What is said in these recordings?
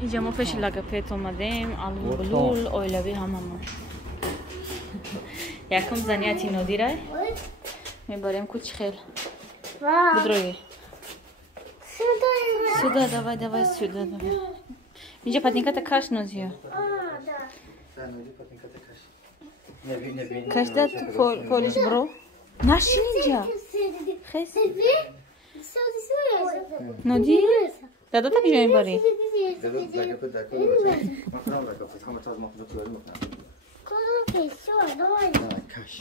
اینجا ما پیش لگپت اومدیم البلول اویلوی هممون یکم زنیتی نادیره میبریم کوچ خیل بدروی сюда давай сюда давай اینجا پاتینکات کاش نازیا کاش داد تو پولیش برو نشین اینجا خیس نادی دادا تا کجا میبری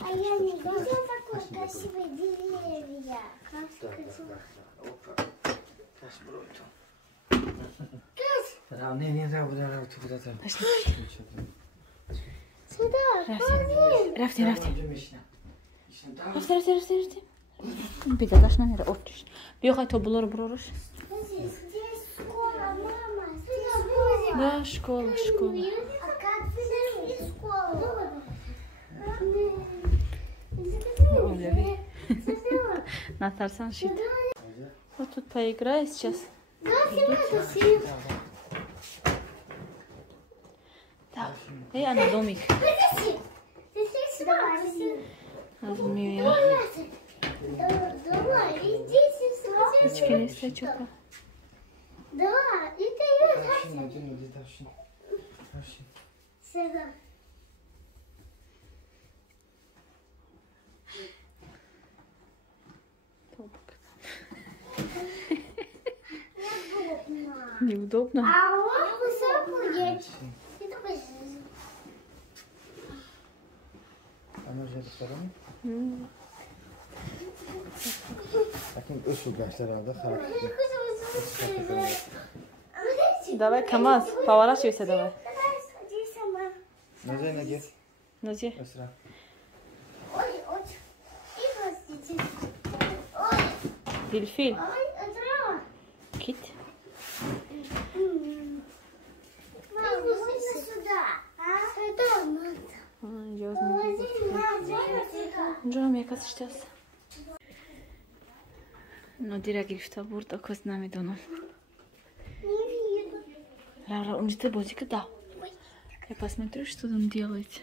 А я не видела такой красивой деревья. Сюда, رفتیم بیده داشت نمیره ارتش بیا خواهی تو بلو رو بروش здесь школа, мама. да школа А как здесь школа? Натарсан шит. Вот тут поиграй сейчас. Да. Эй, она домик. Разумею я. Давай, иди сюда. Очки не стачука. Да, и ты сюда. Неудобно. А он высокий. Она же ресторан. Таким ушугашlar oldi, Давай, КамАЗ, поворачивайся давай. Назай ноги. Назай. Быстро. Ой, и Дельфин. Ой, это Кит. جام یک ازش دست نادیره گرفته برد اکاز نمیدونم Лара, он же ты ботика дал. Я посмотрю, что он делает.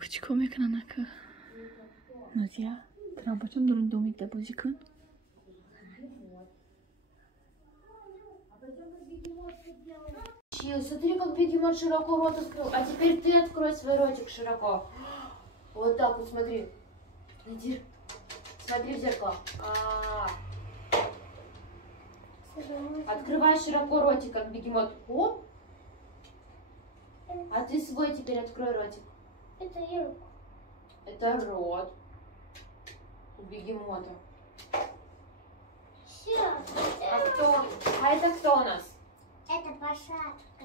Küçük olmak anaka. Nadia, trabacım durun domikte bozikun. Смотри, как бегемот широко рот открыл. А теперь ты открой свой ротик широко. Вот так вот, смотри. Надир, смотри в зеркало. Открывай широко ротик, как бегемот. Оп. А ты свой теперь открой ротик. Это я. Это рот у бегемота. А это кто у нас? Это лошадка.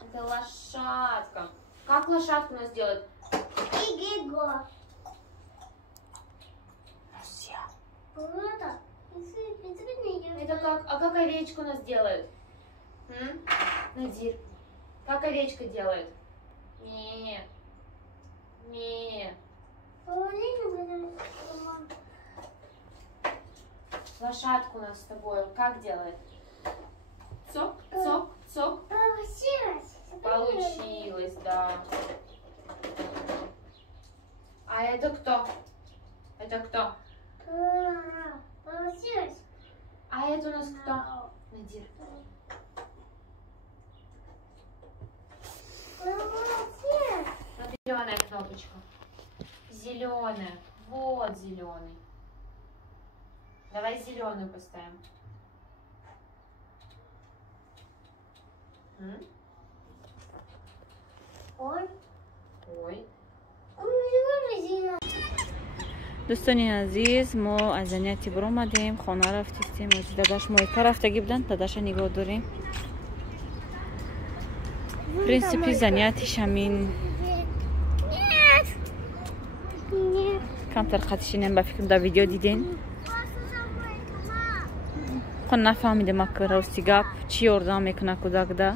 Это лошадка. Как лошадку у нас делают? Иго. Это как? А как овечка у нас делает? Надир, как овечка делает? Не. Лошадку у нас с тобой как делает? Цок, цок, цок. Получилось, да. А это кто? Это кто? Получилось. А это у нас кто? Надир. Зеленая кнопочка. Зеленая. Вот зеленый. Давай зеленую поставим. Ой. دوستان عزیز ما از زنیتی برو آمدیم خانه رفتیم از داداش مایکا رفتگی بودن داداش نگاه داریم پرینسیپی زنیتش همین کمتر خطشینم با فکرم در ویدیو دیدین خو نفهمیدم که راستی گپ چی یاردم میکنه کودکدا.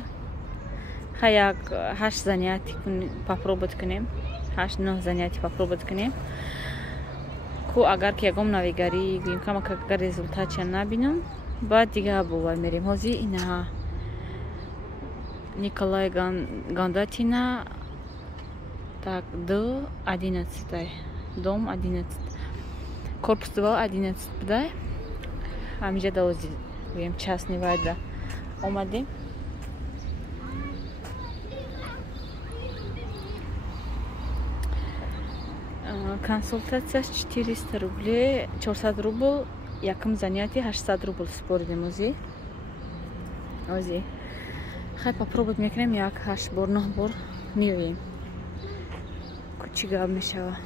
یک 8 занятий попробовать کنیم. 8-9 занятий попробовать کنیم. کو اگر که یکم نویگاری گویم کم که результат نبینم بعد دیگه بوای میریم. هازی اینا Николай Гандатина так до 11 дом 11 корпус 2 11 да همینجا دوازی گویم частный вайда اومدیم. Консультация 400 рублей 400 рубль яким занятие 800 рубль спордим ози хай попробовать мекунем як 8 бор 9 бор миёем кучи гап мешава.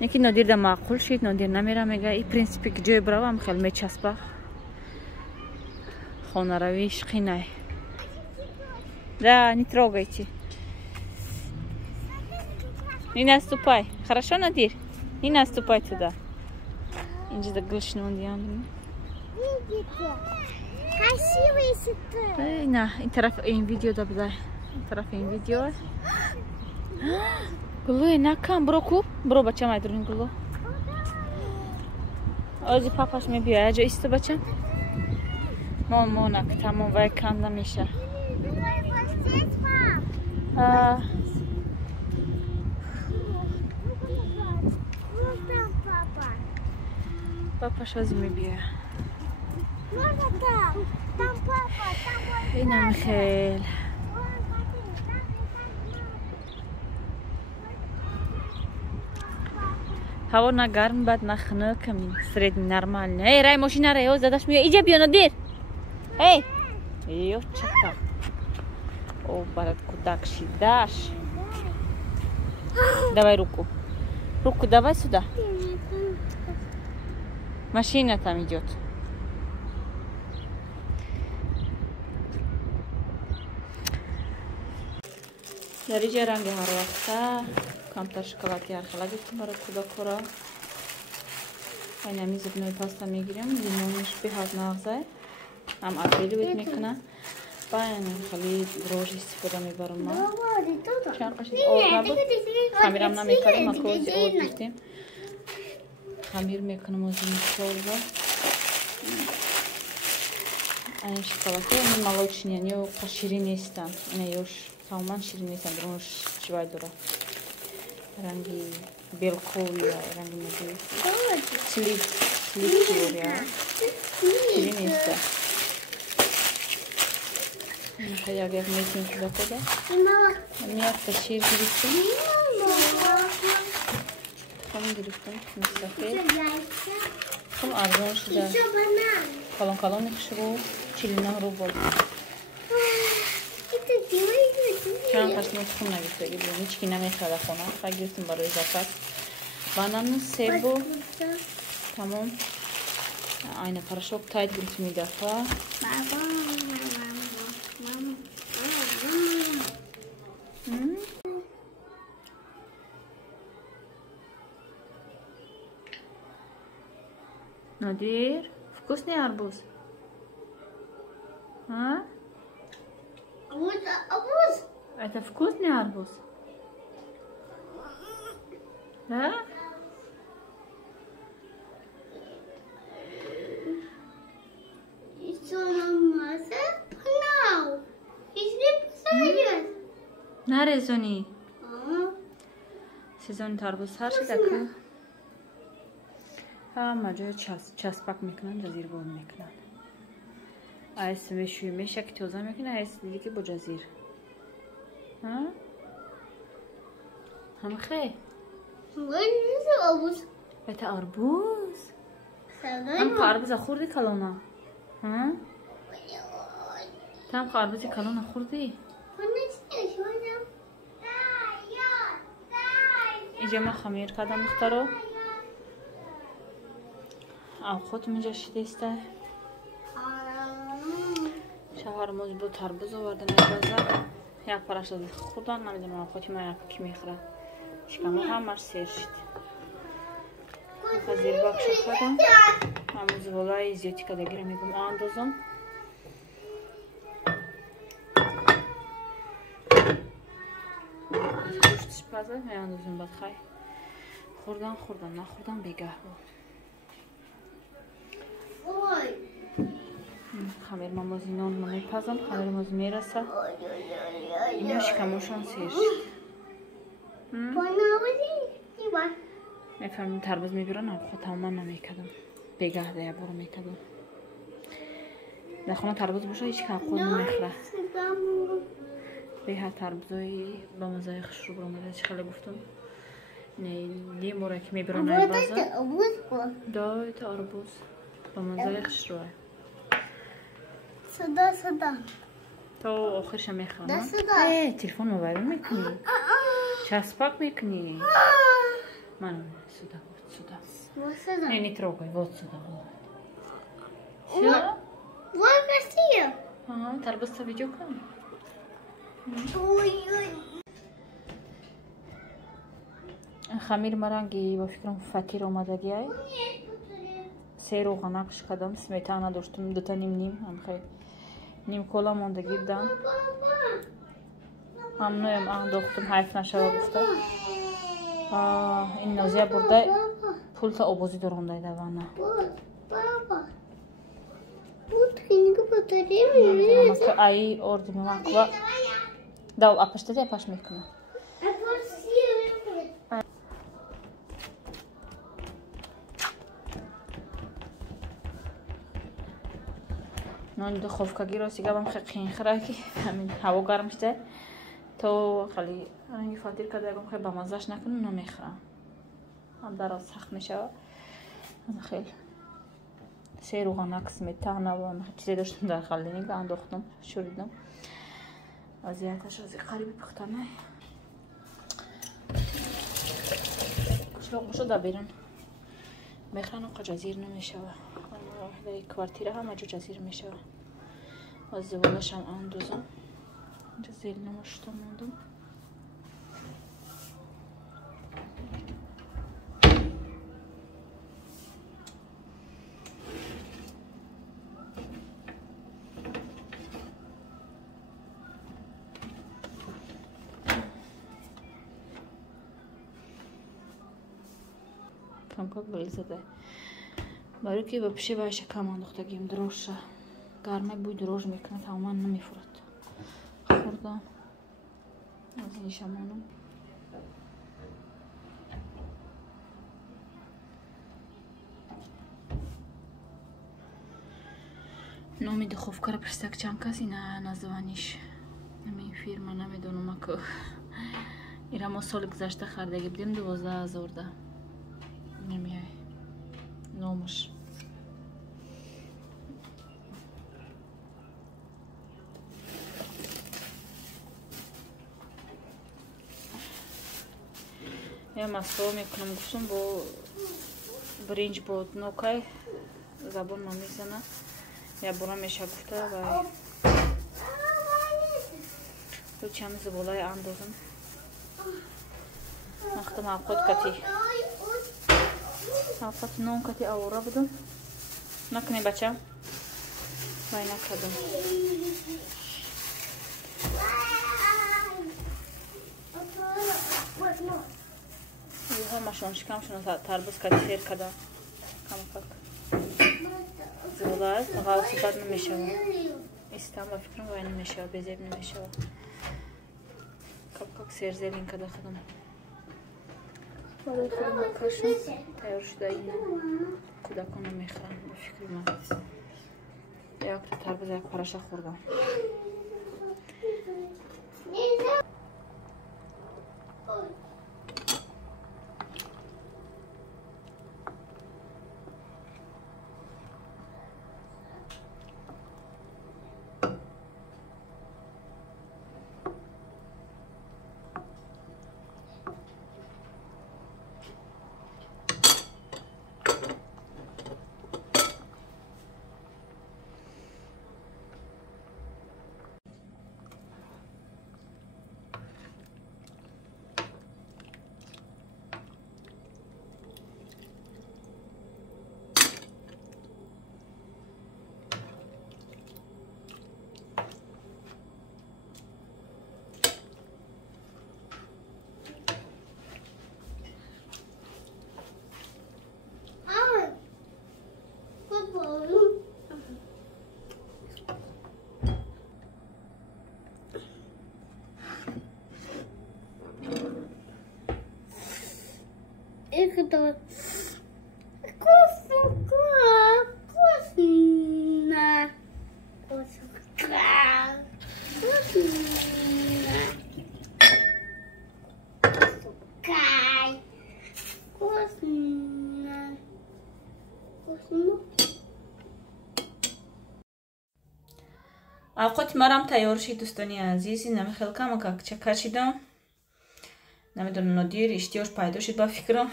яки нодир да маъқул шид нодир намера мега и принципи ки ҷое биравам хел мечаспа хонаравӣ шиқинай да не трогайте. Не наступай. Хорошо, Надир? Не наступай туда. Инжи да глушно он диан. Видите? Красивый сюда. На, ин видео да бдай. Ин видео. Гулу на кам броку? Бро бача май дурин гулу. Ози папаш мебия. Аҷо исто бача. Монак тамом вай кам намеша. Папа шози мебия. Там папа, там Ина Михаил. Ҳаво на гарм бад на хунук средний нормально. Эй, рай машина рай, задаш мия. Иҷа биё Надир. Эй. Ё чака. О, барат кудак шидаш. Давай руку. Руку давай сюда. Машина там идет. Дариджа ранги ҳар вақта камтар шоколади архала гирифтем барои кӯдакҳоро. айнами зубной паста мегирем лимониш беҳад нағзай ҳам отбеливать мекунад байн хали дрожжи истифода мебарам ман чанд қашид об набуд хамирам намекардем акози об гирифтем хамир мекунам ози мисолба айн шоколадҳо ин молочные они ширин нестанд ина ёш тамоман ширин нестанд дурунаш чивай дорад ранги белковия ранги меди сливкия ширин неста як мекунем кӯдакода меякта шир гирифтем хам гирифтем мисафед хам арзон шуда калон калони хушро 49 рубл чанд қашно тухм нагирифта гибу ҳечки намехада хона хай гирифтем барои заказ банану себу тамом айна порошок тайт гирифтем ин дафъа Надир, вкусный арбуз? А? Арбуз. Это вкусный арбуз? Да? Нарезони. Сезон тарбуз ҳар шидака. ҳама ҷоя часпак мекунанд ҷазирбон мекунанд айс мешӯи меша ки тоза мекунад айс диди ки бо ҷазир ҳамахе это арбуз ҳамқа арбуза хӯрди калона тамқа арбузи калона хӯрди иҷа ма хамир кардам духтаро авхот минҷа шидеста шавҳармоз бо тарбуз оварда мебаза як параша хурдан намедонам авхоти ма як ки мехӯрад шикама ҳамаш сер шид зирбак шукадам амузволаи зиёди кадагиро мегум андозам. гӯштиш паза меандозам ба хай. Хӯрдан нахӯрдан бегаҳ буд. Хамир мамози нон мепазам, хамир мамози мераса. Ино шикамошон сер шуд. мефаҳмем тарбуз мебирам, хӯд тамоман намекардам. Бегаҳ дая боро мекардам. дар хона тарбуз боша ҳеч кам хӯд намехӯра. беҳа тарбузои ба маззаи хушрӯб омада чӣ хеле гуфтам. ним бора ки мебирам база. Дай тарбуз ба маззаи хушрӯб. Сюда. То охирша мехӯрам. Телефон мобайл мекунӣ. Часпак мекунӣ. Ман сюда. Не трогай, вот сюда. Всё? Вот красиво. Тарбузта видео кам. Ой. Хамир маранги ба фикрам фатир омадагиай. се роғанақш кардам, сметана доштам, дута ним. Ним кола мондаги будам. ҳамноям андохтам, ҳайф нашава гуфта. ин нозия бурда пулта обозӣ дорондай да ванна. Ай орди мемаква. Дав апаштади апаш мекуна. нони духовкагиро сигабам қинхираки ҳамин ҳаво гарм шуда то хали ранги фатир кардагам хел ба маззаш накунам намехӯрам. дароз сахт мешава. хел се роғанак сметана ва чизе доштам дар холодильник андохтам, шӯридам. вазияташ ози қариби пухтана. қишлоқ бошад берун мехӯрам, қаҷазир намешава. дар квартира ҳама ҷо ҷазир мешава. аз зиволашам андозам. инҷа зелнамаш шута мондам. как вылезет. Бару ки ба пише вайша кам андохтагим дроша. Гармай буй дрож мекунад, тамоман намефурад. Хӯрдам. аз ин шамонам. номи духовкаро пурсидак чанд каси названиш. Ҳамин фирма намедонам аку. ира мо соли гузашта хардаги будем 12,000 да. Намеяй. Номаш. Я масло мекунам, гуфтам бо бринҷ бо нокай забон мамезана. Я бора меша гуфта ва ручами заболай андозам. Вақтам авқот кати. Авқот нон кати авора будам. Накуне бачам. Вай накадам. Ҳамашон шикамшон тарбуз кати сер када. Камакак. Зилай, ғавсибат намешава. Истам ба фикрам вай намешава, безеб намешава. Камакак сер зелин када хадам. Вадай худам акашам. Тайёр шуда ина. Кудакон намехӯрам ба фикри ман. Якта тарбуз як параша хӯрдам. кто? Вкусно, вкусно. Вкусно. Кай. Вкусно. Вкусно. اوقات مرام تیار شید دوستانی عزیز. اینم خیلی کم چکر شدم. نمیدونم نادیر اشتیاش پیدا شد با فکرم.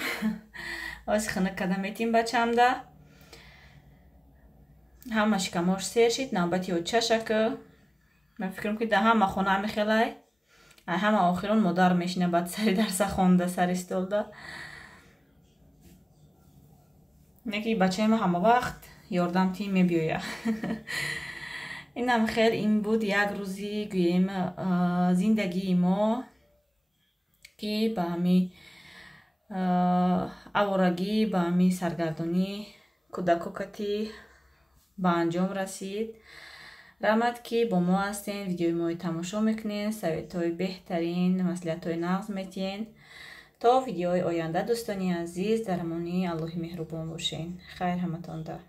از خانه کدام ایتیم بچم ده. همه شکماش سیر شد. نوبتی و چشک. من فکرم که ده همه خونه همه خیلی. همه آخرون مادر میشنه بعد سری درس خونده سر استول ده. نکی بچه ما همه وقت یاردم تیم میبیویه. اینم خیر این بود یک روزی گویم زندگی ما که با همی آوارگی با همی سرگردانی کودکوکتی با انجام رسید. رحمت که با ما هستین ویدیوی ما تماشا میکنین سویت های بهترین مسئولیت های نقض میتین تا ویدیوهای آینده دوستانی عزیز در امانی الله مهربان باشین. خیر همتان ده.